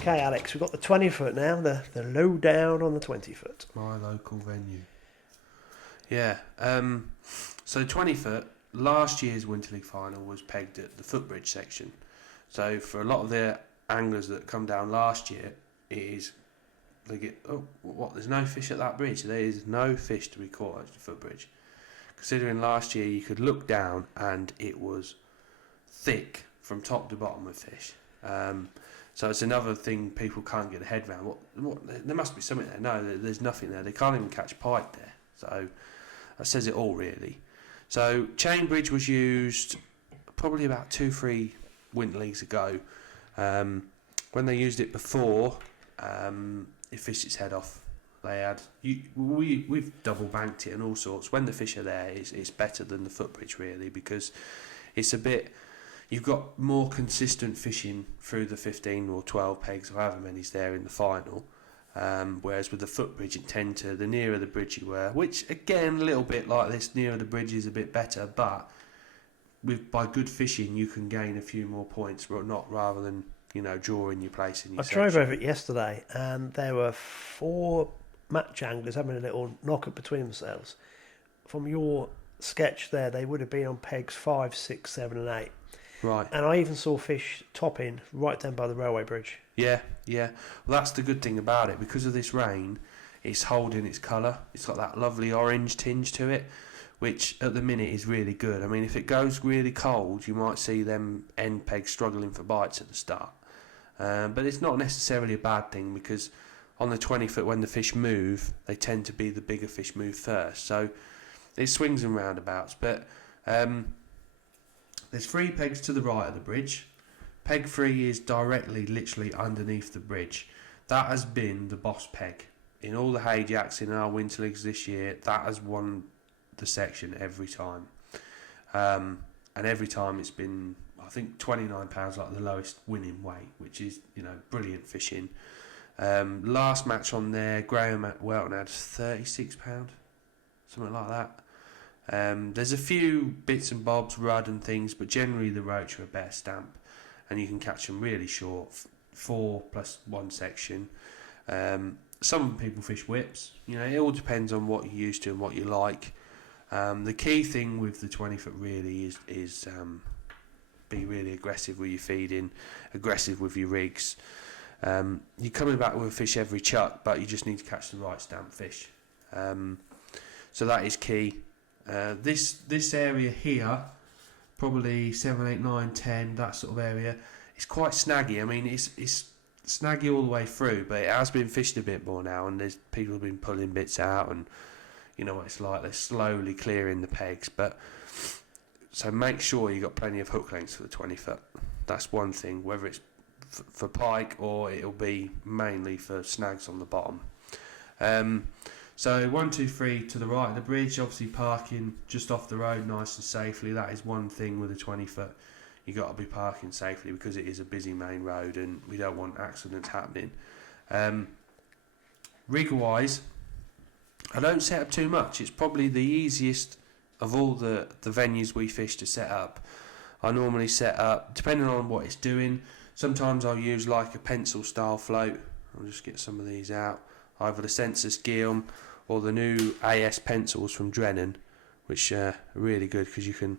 Okay, Alex, we've got the 20 foot now, the low down on the 20 foot. My local venue. Yeah, so 20 foot, last year's Winter League final was pegged at the footbridge section. So for a lot of the anglers that come down last year, it is, they get, oh, what, there's no fish at that bridge. There is no fish to be caught at the footbridge. Considering last year you could look down and it was thick from top to bottom of fish. So it's another thing people can't get their head around. What, there must be something there. No, there's nothing there. They can't even catch pike there. So that says it all, really. So chain bridge was used probably about 2-3 winter leagues ago. When they used it before, it fished its head off. They had we've double banked it and all sorts. When the fish are there, it's better than the footbridge, really, because it's a bit. You've got more consistent fishing through the 15 or 12 pegs, or however many's there in the final. Whereas with the footbridge, it tend to, the nearer the bridge you were, which again, a little bit like this, nearer the bridge is a bit better, but by good fishing, you can gain a few more points, not rather than, drawing your place in your section. I drove over it yesterday, and there were 4 match anglers having a little knock-up between themselves. From your sketch there, they would have been on pegs 5, 6, 7 and 8. Right. And I even saw fish topping right down by the railway bridge. Yeah. Well, that's the good thing about it. Because of this rain, it's holding its colour. It's got that lovely orange tinge to it, which at the minute is really good. I mean, if it goes really cold, you might see them end pegs struggling for bites at the start. But it's not necessarily a bad thing, because on the 20 foot, when the fish move, they tend to be the bigger fish move first. So it swings and roundabouts. But there's 3 pegs to the right of the bridge. Peg 3 is literally underneath the bridge. That has been the boss peg. In all the Hayjacks in our winter leagues this year, that has won the section every time. And every time it's been, I think, £29 like the lowest winning weight, which is, brilliant fishing. Last match on there, Graham at Welton had £36, something like that. There's a few bits and bobs, rudd and things, but generally the roach are a better stamp, and you can catch them really short, 4 plus 1 section. Some people fish whips. It all depends on what you're used to and what you like. The key thing with the 20 foot really is be really aggressive with your feeding, aggressive with your rigs. You're coming back with a fish every chuck, but you just need to catch the right stamp fish. So that is key. This area here, probably 7, 8, 9, 10, that sort of area, it's quite snaggy. I mean, it's snaggy all the way through, but it has been fished a bit more now, and there's people have been pulling bits out, and you know what it's like, they're slowly clearing the pegs. But so make sure you got plenty of hook lengths for the 20 foot. That's one thing, whether it's for pike or it'll be mainly for snags on the bottom. So 1, 2, 3 to the right of the bridge, obviously parking just off the road nice and safely. That is one thing with a 20 foot. You got to be parking safely, because it is a busy main road and we don't want accidents happening. Rig wise, I don't set up too much. It's probably the easiest of all the venues we fish to set up. I normally set up, depending on what it's doing, sometimes I'll use like a pencil style float. I'll just get some of these out. Either the Sensus Guillaume or the new AS pencils from Drennan, which are really good because you can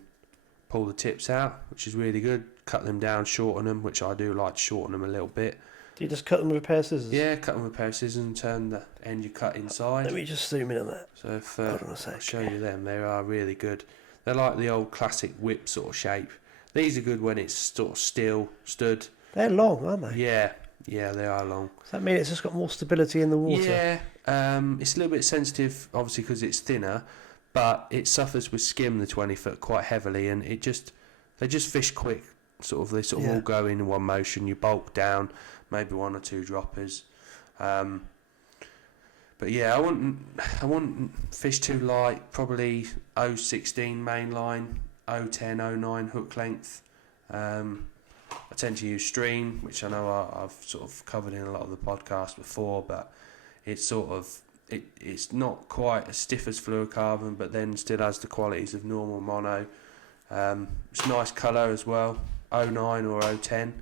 pull the tips out, which is really good. Cut them down, shorten them, which I do like to shorten them a little bit. Do you just cut them with a pair of scissors? Yeah, cut them with a pair of scissors and turn the end you cut inside. Let me just zoom in on that. So if I'll show you them, they are really good. They're like the old classic whip sort of shape. These are good when it's sort of still, stood. They're long, aren't they? Yeah, they are long. Does that mean it's just got more stability in the water? Yeah, it's a little bit sensitive, obviously, because it's thinner, but it suffers with skim, the 20 foot, quite heavily, and they just fish quick. They all go in one motion. You bulk down, maybe 1 or 2 droppers. But yeah, I wouldn't fish too light. Probably 0.16 main line, 0.10, 0.9 hook length. I tend to use stream, which I know I've sort of covered in a lot of the podcasts before, but it's it's not quite as stiff as fluorocarbon, but then still has the qualities of normal mono. It's nice colour as well, 0.9 or 0.10.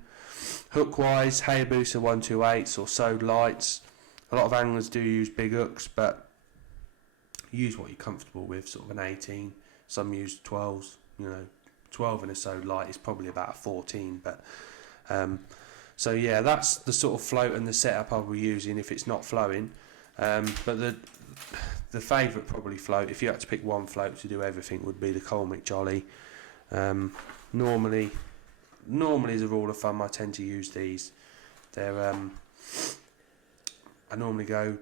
Hook wise, Hayabusa 128s or Sode lights. A lot of anglers do use big hooks, but use what you're comfortable with, sort of an 18. Some use 12s, 12 in a Sode light is probably about a 14, but so yeah, that's the sort of float and the setup I'll be using if it's not flowing. But the favourite probably float, if you had to pick one float to do everything, would be the Colmic Jolly. Normally as a rule of thumb, I tend to use these. They're I normally go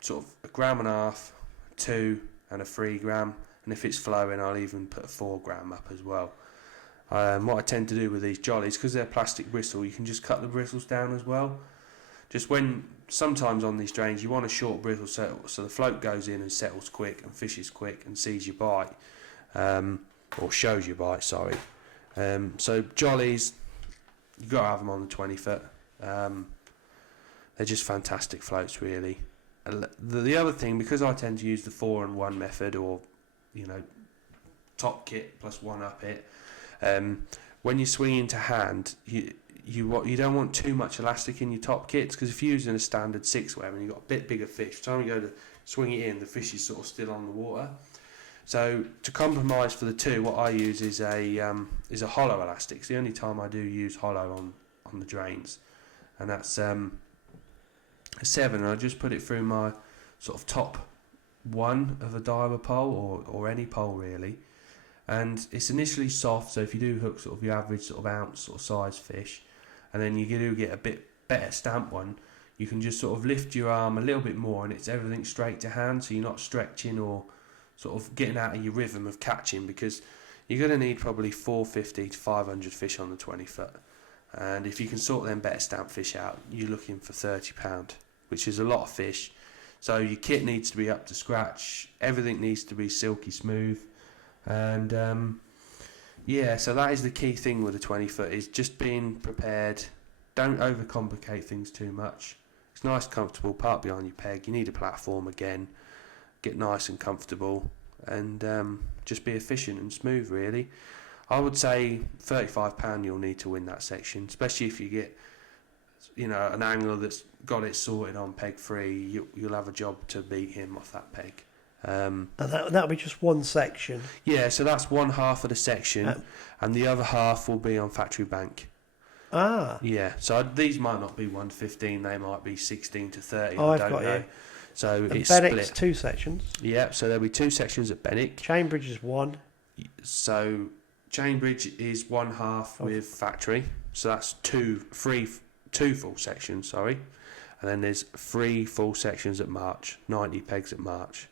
sort of 1.5 grams, 2 and a 3 gram, and if it's flowing I'll even put a 4 gram up as well. What I tend to do with these jollies, because they're plastic bristle, you can just cut the bristles down as well. Just when, sometimes on these drains you want a short bristle so the float goes in and settles quick and fishes quick and sees your bite, or shows your bite, sorry. So jollies, you've got to have them on the 20 foot. They're just fantastic floats, really. The other thing, because I tend to use the 4-in-1 method, or top kit plus one up it, when you swing into hand, you don't want too much elastic in your top kits, because if you're using a standard 6 web and you've got a bit bigger fish, by the time you go to swing it in, the fish is sort of still on the water. So to compromise for the two, what I use is a hollow elastic. It's the only time I do use hollow on the drains, and that's a 7. And I just put it through my sort of top one of a diver pole, or any pole really. And it's initially soft, so if you do hook sort of your average sort of ounce sort of size fish, and then you do get a bit better stamp one, you can just sort of lift your arm a little bit more, and it's everything straight to hand, so you're not stretching or sort of getting out of your rhythm of catching, because you're going to need probably 450 to 500 fish on the 20 foot. And if you can sort them better stamp fish out, you're looking for £30, which is a lot of fish. So your kit needs to be up to scratch, everything needs to be silky smooth. And so that is the key thing with a 20 foot, is just being prepared. Don't overcomplicate things too much. It's nice, comfortable, park behind your peg. You need a platform again, get nice and comfortable, and just be efficient and smooth, really. I would say £35 you'll need to win that section, especially if you get an angler that's got it sorted on peg 3. You'll have a job to beat him off that peg. And that'll be just one section. Yeah, so that's one half of the section, and the other half will be on factory bank. Ah. Yeah, so these might not be 115, they might be 16 to 30. Oh, I I've don't got know. you. So And it's Benwick's split. 2 sections. Yeah, so there'll be 2 sections at Benwick. Cambridge is 1. So Cambridge is one half with factory, so that's two full sections, sorry. And then there's 3 full sections at March, 90 pegs at March,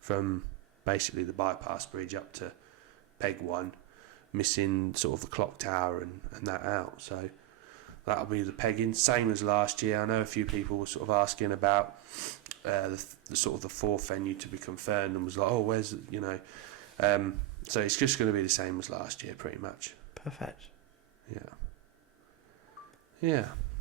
from basically the bypass bridge up to peg 1, missing sort of the clock tower and that out. So that'll be the pegging, same as last year. I know a few people were sort of asking about the sort of the 4th venue to be confirmed, and was like, oh, where's so it's just going to be the same as last year, pretty much. Perfect. Yeah.